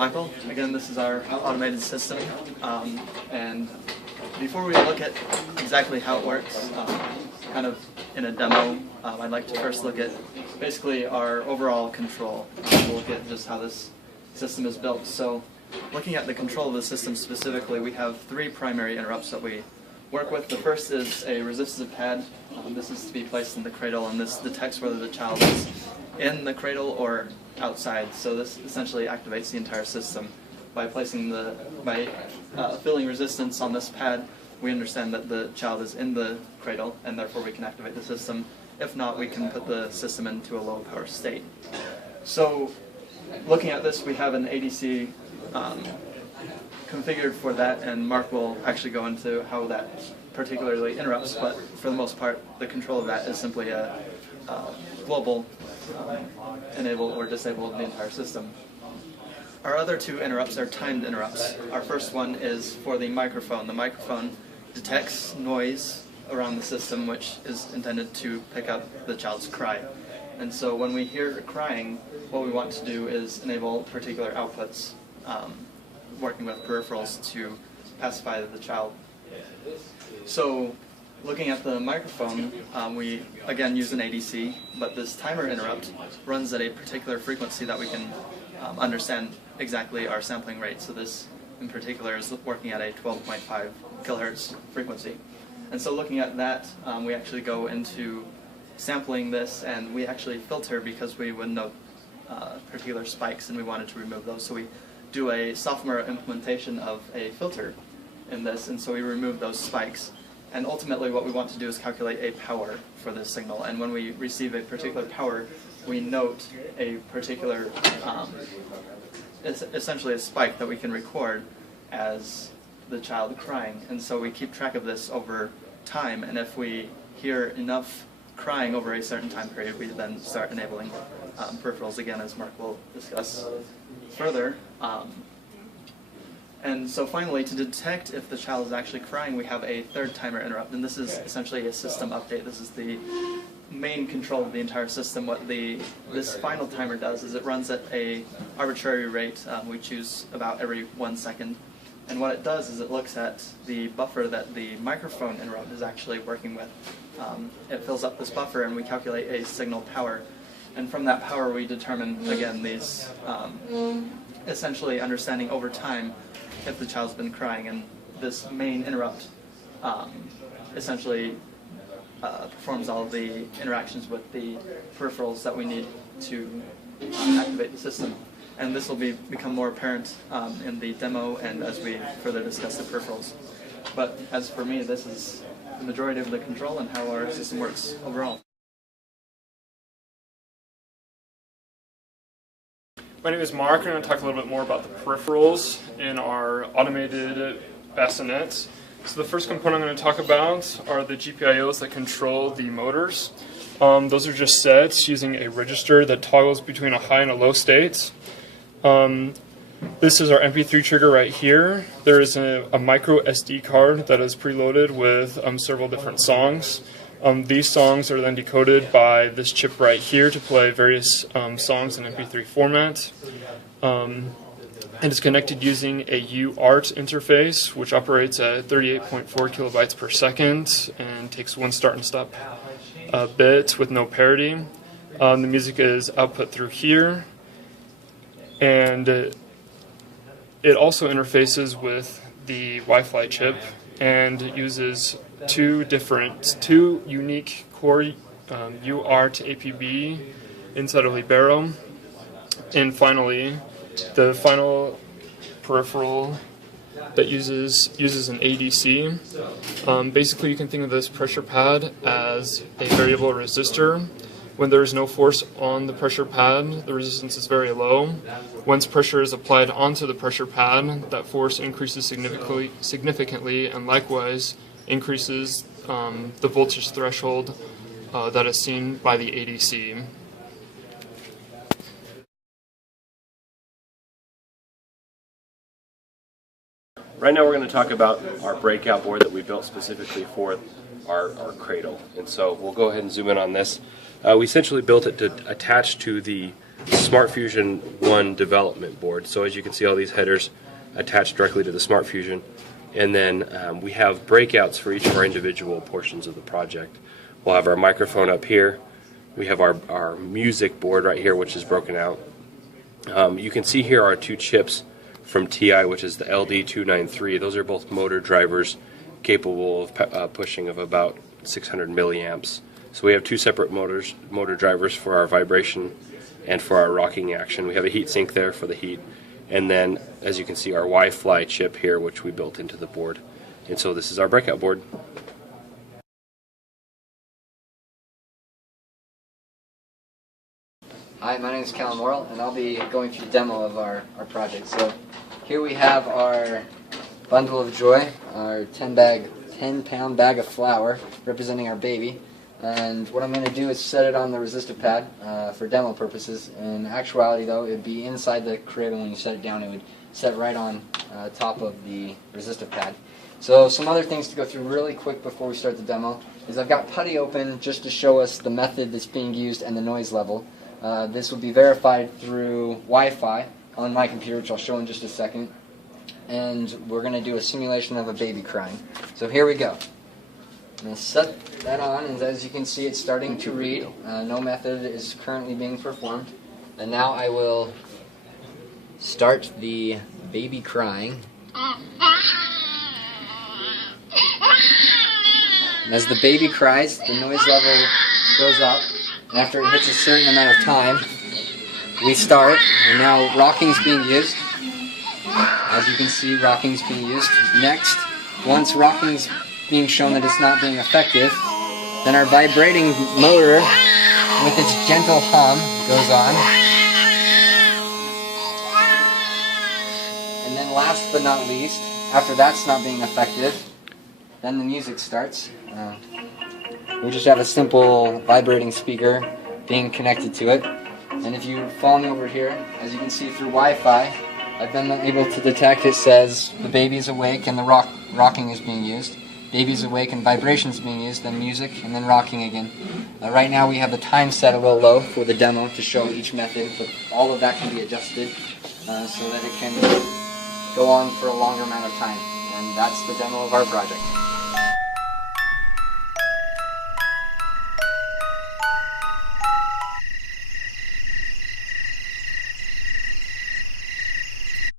Michael. Again, this is our automated system, and before we look at exactly how it works, kind of in a demo, I'd like to first look at basically our overall control. We'll look at just how this system is built. So, looking at the control of the system specifically, we have three primary interrupts that we work with. The first is a resistive pad. This is to be placed in the cradle, and this detects whether the child is in the cradle or outside. So this essentially activates the entire system. By placing filling resistance on this pad, we understand that the child is in the cradle, and therefore we can activate the system. If not, we can put the system into a low power state. So, looking at this, we have an ADC configured for that, and Mark will actually go into how that particularly interrupts, but for the most part, the control of that is simply a global enable or disable the entire system. Our other two interrupts are timed interrupts. Our first one is for the microphone. The microphone detects noise around the system, which is intended to pick up the child's cry. And so when we hear crying, what we want to do is enable particular outputs, working with peripherals to pacify the child. So, looking at the microphone, we again use an ADC, but this timer interrupt runs at a particular frequency that we can understand exactly our sampling rate. So this in particular is working at a 12.5 kilohertz frequency. And so looking at that, we actually go into sampling this, and we actually filter because we would note particular spikes and we wanted to remove those. So we do a sophomore implementation of a filter in this, and so we remove those spikes. And ultimately what we want to do is calculate a power for this signal, and when we receive a particular power, we note a particular, essentially a spike that we can record as the child crying. And so we keep track of this over time, and if we hear enough crying over a certain time period, we then start enabling peripherals again, as Mark will discuss further. And so finally, to detect if the child is actually crying, we have a third timer interrupt, and this is essentially a system update. This is the main control of the entire system. What this final timer does is it runs at a arbitrary rate. We choose about every 1 second. And what it does is it looks at the buffer that the microphone interrupt is actually working with. It fills up this buffer, and we calculate a signal power. And from that power, we determine, again, these essentially understanding over time if the child's been crying. And this main interrupt essentially performs all of the interactions with the peripherals that we need to activate the system. And this will become more apparent in the demo and as we further discuss the peripherals. But as for me, this is the majority of the control and how our system works overall. My name is Mark, and I'm going to talk a little bit more about the peripherals in our automated Bassinet. So the first component I'm going to talk about are the GPIOs that control the motors. Those are just sets using a register that toggles between a high and a low state. This is our MP3 trigger right here. There is a micro SD card that is preloaded with several different songs. These songs are then decoded by this chip right here to play various songs in MP3 format. It is connected using a UART interface, which operates at 38.4 kilobytes per second and takes one start and stop bit with no parity. The music is output through here, and it also interfaces with the Wi-Fi chip and uses two unique core UART APB inside of Libero. And finally, the final peripheral that uses an ADC. Basically, you can think of this pressure pad as a variable resistor. When there is no force on the pressure pad, the resistance is very low. Once pressure is applied onto the pressure pad, that force increases significantly, and likewise increases the voltage threshold that is seen by the ADC. Right now we're going to talk about our breakout board that we built specifically for our cradle. And so we'll go ahead and zoom in on this. We essentially built it to attach to the Smart Fusion 1 development board. So as you can see, all these headers attached directly to the Smart Fusion. And then we have breakouts for each of our individual portions of the project. We'll have our microphone up here. We have our music board right here, which is broken out. You can see here our two chips from TI, which is the LD293. Those are both motor drivers capable of pushing of about 600 milliamps. So we have two separate motor drivers for our vibration and for our rocking action. We have a heat sink there for the heat. And then, as you can see, our Wi-Fi chip here, which we built into the board. And so this is our breakout board. Hi, my name is Callin Morrill, and I'll be going through the demo of our project. So here we have our bundle of joy, our 10-pound bag of flour representing our baby. And what I'm going to do is set it on the resistive pad for demo purposes. In actuality, though, it would be inside the crib, and when you set it down, it would set right on top of the resistive pad. So some other things to go through really quick before we start the demo is I've got PuTTY open just to show us the method that's being used and the noise level. This will be verified through Wi-Fi on my computer, which I'll show in just a second. And we're going to do a simulation of a baby crying. So here we go. I'm going to set that on, and as you can see, it's starting to read. No method is currently being performed. And now I will start the baby crying. And as the baby cries, the noise level goes up. And after it hits a certain amount of time, we start. And now rocking's being used. As you can see, rocking's being used. Next, once rocking's being shown that it's not being effective, then our vibrating motor with its gentle hum goes on. And then last but not least, after that's not being effective, then the music starts. We just have a simple vibrating speaker being connected to it. And if you follow me over here, as you can see through Wi-Fi, I've been able to detect it says the baby's awake and the rocking is being used. Baby's awake and vibrations being used, then music, and then rocking again. Right now we have the time set a little low for the demo to show each method, but all of that can be adjusted so that it can go on for a longer amount of time. And that's the demo of our project.